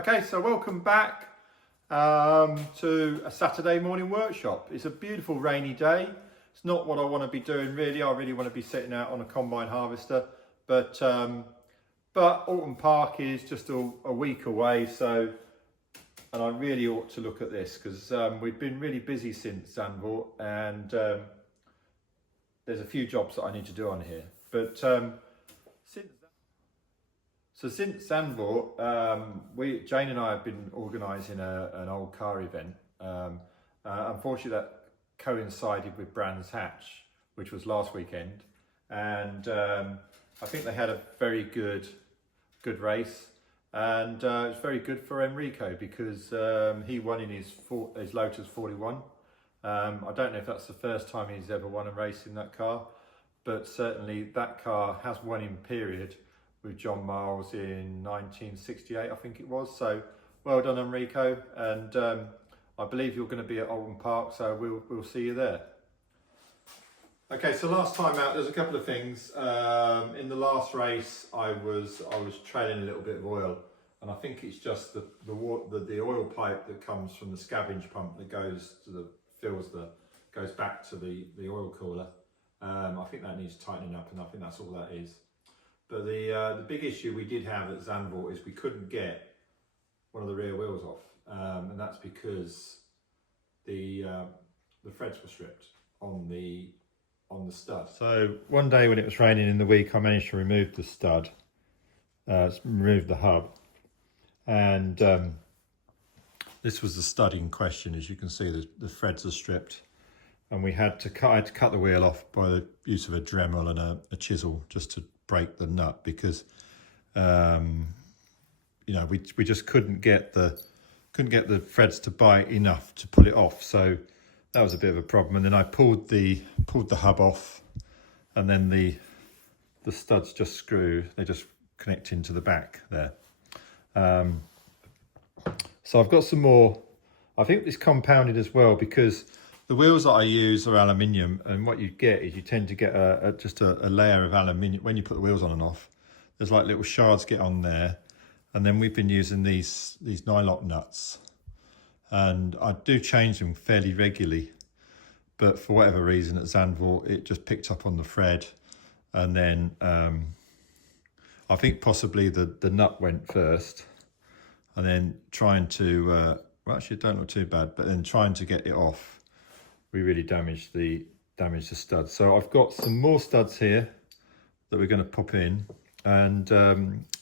Okay, so welcome back to a Saturday morning workshop. It's a beautiful rainy day. It's not what I want to be doing really. I really want to be sitting out on a combine harvester, but Oulton Park is just a week away, so and I really ought to look at this because we've been really busy since Zandvoort, and there's a few jobs that I need to do on here. But since Zandvoort, Jane and I have been organising an old car event. Unfortunately, that coincided with Brands Hatch, which was last weekend, and I think they had a very good race, and it's very good for Enrico because he won in his Lotus 41. I don't know if that's the first time he's ever won a race in that car, but certainly that car has won in period with John Miles in 1968, I think it was. So well done, Enrico, and I believe you're going to be at Oulton Park, so we'll see you there. Okay, so last time out, there's a couple of things. In the last race, I was trailing a little bit of oil, and I think it's just the oil pipe that comes from the scavenge pump that goes back to the oil cooler. I think that needs tightening up, and I think that's all that is. But the big issue we did have at Zandvoort is we couldn't get one of the rear wheels off, and that's because the threads were stripped on the stud. So one day when it was raining in the week, I managed to remove the stud, remove the hub, and this was the stud in question. As you can see, the threads are stripped, and I had to cut the wheel off by the use of a Dremel and a chisel just to break the nut, because you know, we just couldn't get the threads to bite enough to pull it off. So that was a bit of a problem. And then I pulled the hub off, and then the studs just screw. They just connect into the back there. So I've got some more. I think it's compounded as well because the wheels that I use are aluminium, and what you get is you tend to get just a layer of aluminium when you put the wheels on and off. There's like little shards get on there, and then we've been using these nylock nuts, and I do change them fairly regularly, but for whatever reason at Zandvoort it just picked up on the thread, and then I think possibly the nut went first, and then trying to well, actually it don't look too bad, but then trying to get it off, we really damaged the studs. So I've got some more studs here that we're going to pop in. And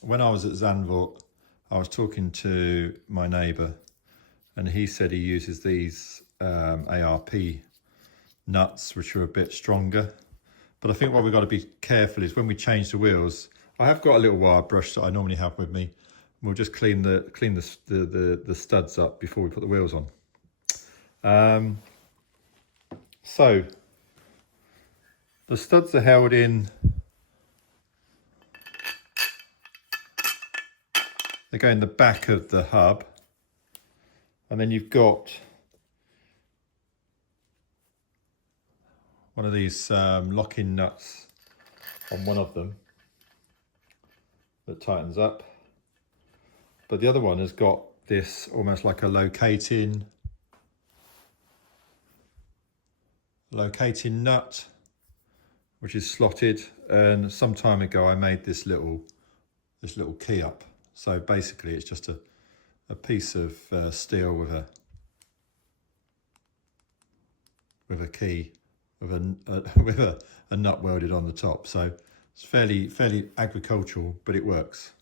when I was at Zandvoort, I was talking to my neighbour, and he said he uses these ARP nuts, which are a bit stronger. But I think what we've got to be careful is when we change the wheels, I have got a little wire brush that I normally have with me. We'll just clean the studs up before we put the wheels on. So the studs are held in, they go in the back of the hub, and then you've got one of these lock-in nuts on one of them that tightens up, but the other one has got this almost like a locating nut, which is slotted, and some time ago I made this little key up. So basically it's just a piece of steel with a key with a nut welded on the top. So it's fairly agricultural, but it works.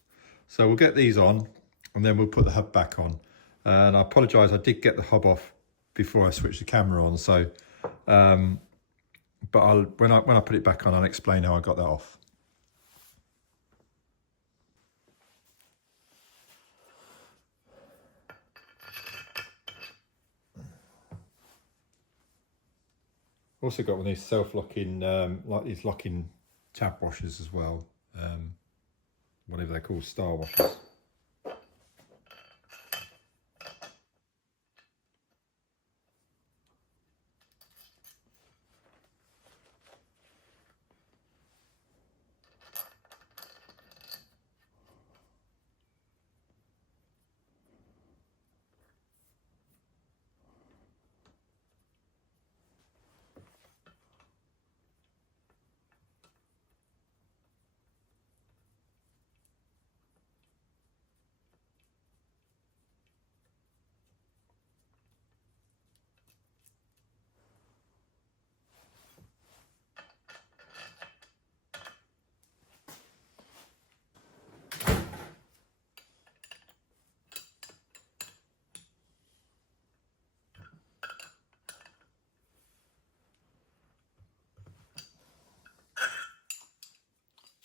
So we'll get these on, and then we'll put the hub back on. And I apologise, I did get the hub off before I switched the camera on. So but when I put it back on, I'll explain how I got that off. Also got one of these self-locking, like these locking tab washers as well, whatever they're called, star washers.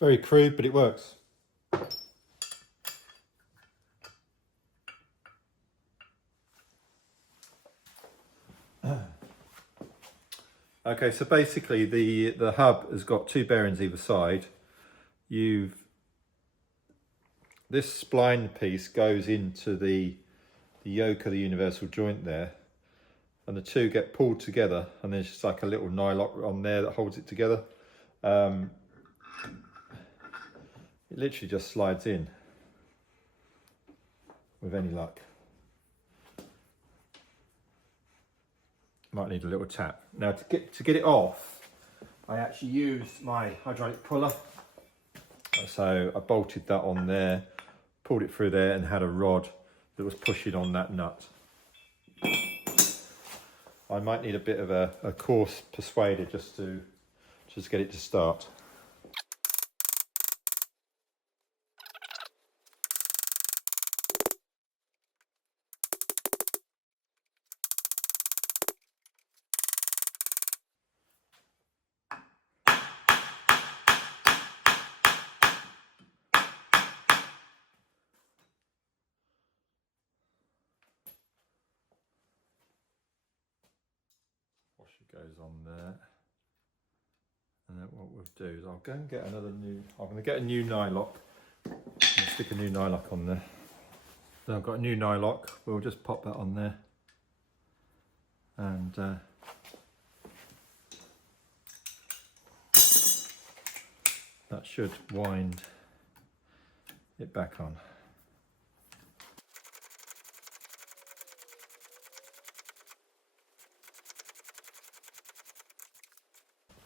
Very crude, but it works. Okay, so basically the hub has got two bearings either side. This spline piece goes into the yoke of the universal joint there, and the two get pulled together, and there's just like a little nylock on there that holds it together. It literally just slides in with any luck. Might need a little tap. Now to get it off, I actually used my hydraulic puller. So I bolted that on there, pulled it through there, and had a rod that was pushing on that nut. I might need a bit of a coarse persuader just to get it to start. Washer goes on there, and then what we'll do is I'll go and get I'm going to get a new nylock and stick a new nylock on there. So I've got a new nylock, we'll just pop that on there, and that should wind it back on.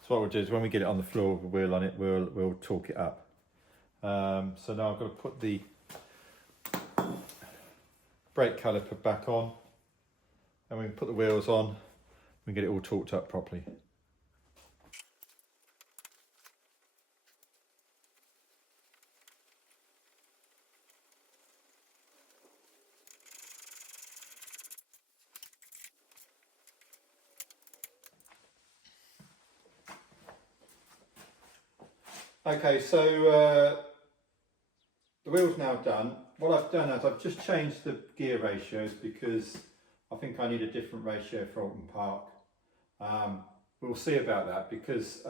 So what we'll do is when we get it on the floor with the wheel on it, we'll torque it up. So now I've got to put the brake caliper back on, and we can put the wheels on, we can get it all torqued up properly. Okay, so the wheel's now done. What I've done is I've just changed the gear ratios because I think I need a different ratio for Oulton Park. We'll see about that because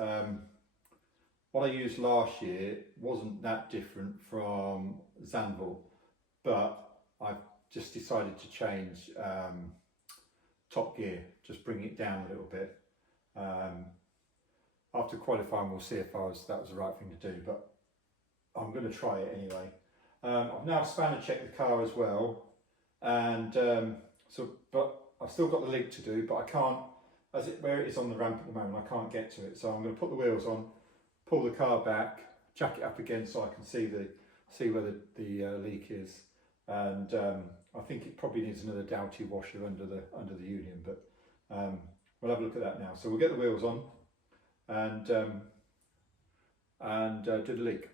what I used last year wasn't that different from Zandvoort, but I've just decided to change top gear, just bring it down a little bit. After qualifying, we'll see if that was the right thing to do, but I'm going to try it anyway. I've now spanner checked the car as well, and but I've still got the link to do, but I can't, where it is on the ramp at the moment, I can't get to it. So I'm going to put the wheels on, pull the car back, jack it up again so I can see where the leak is, and I think it probably needs another Doughty washer under the union, but we'll have a look at that now. So we'll get the wheels on and do the leak.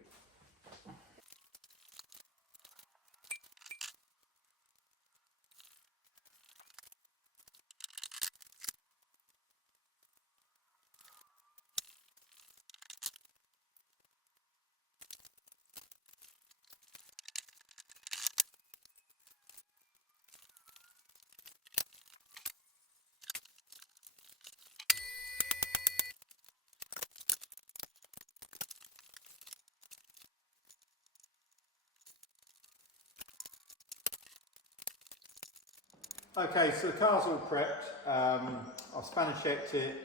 Okay, so the car's all prepped. I've spanner checked it.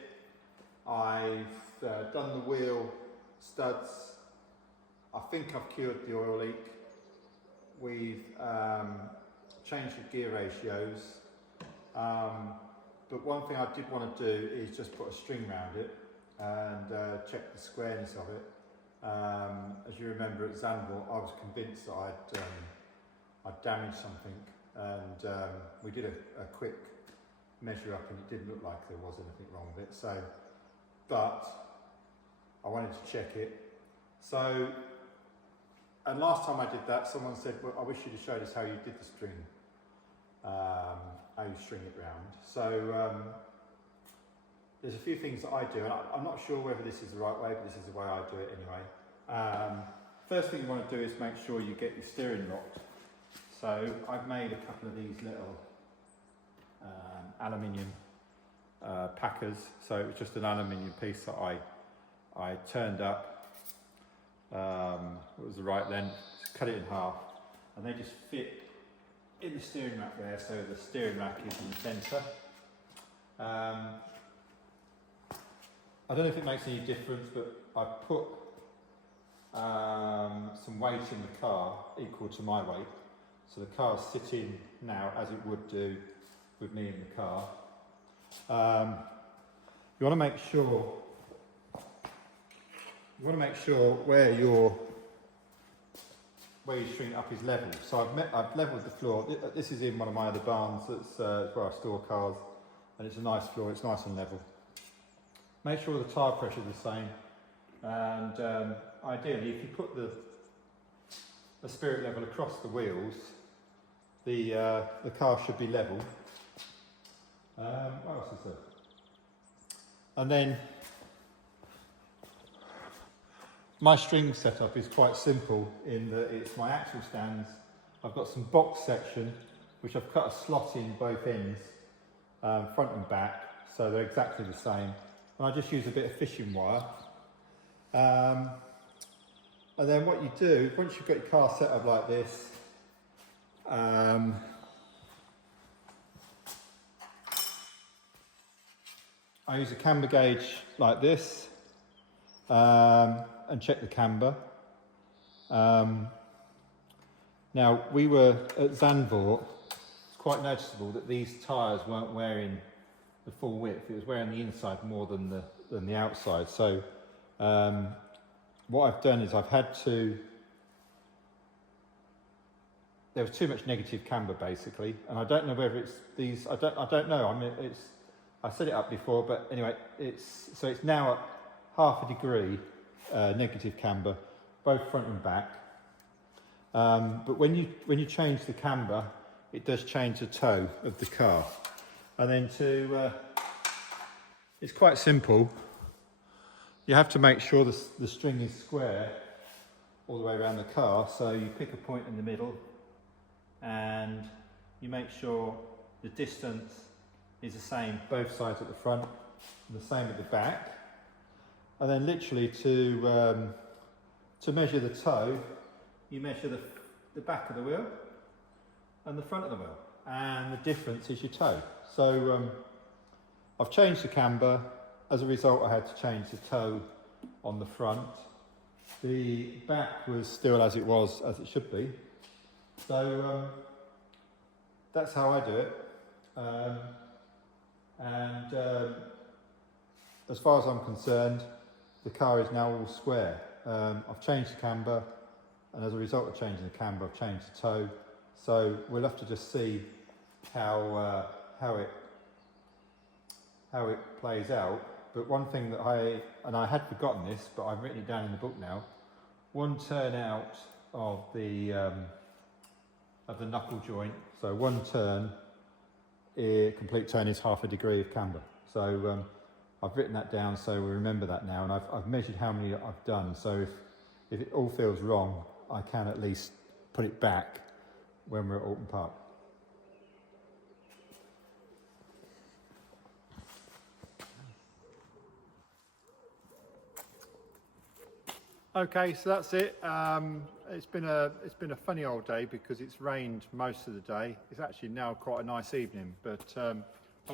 I've done the wheel studs. I think I've cured the oil leak. We've changed the gear ratios. But one thing I did want to do is just put a string around it and check the squareness of it. As you remember at Zandvoort, I was convinced that I'd damaged something. And we did a quick measure up, and it didn't look like there was anything wrong with it. So, but I wanted to check it. So, and last time I did that, someone said, "Well, I wish you'd have showed us how you did the string, how you string it round." So, there's a few things that I do, and I'm not sure whether this is the right way, but this is the way I do it anyway. First thing you want to do is make sure you get your steering locked. So I've made a couple of these little aluminium packers. So it was just an aluminium piece that I turned up. It was the right length, just cut it in half, and they just fit in the steering rack there, so the steering rack is in the centre. I don't know if it makes any difference, but I put some weight in the car equal to my weight. So the car's sitting now as it would do with me in the car. You want to make sure where your string up is level. So I've levelled the floor. This is in one of my other barns. That's where I store cars, and it's a nice floor. It's nice and level. Make sure the tyre pressure is the same, and ideally, if you put the spirit level across the wheels, the car should be level. What else is there? And then my string setup is quite simple in that it's my axle stands. I've got some box section which I've cut a slot in both ends, front and back, so they're exactly the same. And I just use a bit of fishing wire. And then what you do, once you've got your car set up like this, I use a camber gauge like this, and check the camber. Now, we were at Zandvoort. It's quite noticeable that these tyres weren't wearing the full width. It was wearing the inside more than the outside. So what I've done is I've had to, there was too much negative camber basically, and I don't know whether it's these, I don't know. I mean, I set it up before, but anyway, it's now at half a degree negative camber, both front and back. But when you change the camber, it does change the toe of the car. And then it's quite simple. You have to make sure the string is square all the way around the car. So you pick a point in the middle, and you make sure the distance is the same both sides at the front and the same at the back. And then literally to measure the toe, you measure the back of the wheel and the front of the wheel, and the difference is your toe. So I've changed the camber. As a result, I had to change the toe on the front. The back was still as it was, as it should be. So that's how I do it. As far as I'm concerned, the car is now all square. I've changed the camber, and as a result of changing the camber, I've changed the toe. So we'll have to just see how it plays out. But one thing that I had forgotten this, but I've written it down in the book now. One turn out of the knuckle joint. So one turn, a complete turn is half a degree of camber. So I've written that down, so we remember that now, and I've measured how many I've done. So if it all feels wrong, I can at least put it back when we're at Oulton Park. Okay, so that's it. It's been a funny old day because it's rained most of the day. It's actually now quite a nice evening, but I'm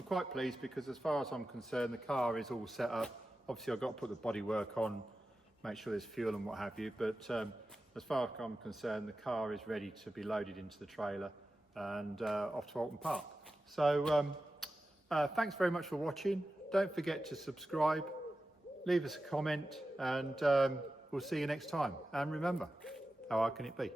quite pleased because as far as I'm concerned, the car is all set up. Obviously, I've got to put the bodywork on, make sure there's fuel and what have you, but as far as I'm concerned, the car is ready to be loaded into the trailer and off to Oulton Park. So thanks very much for watching. Don't forget to subscribe, leave us a comment, and we'll see you next time. And remember, how hard can it be?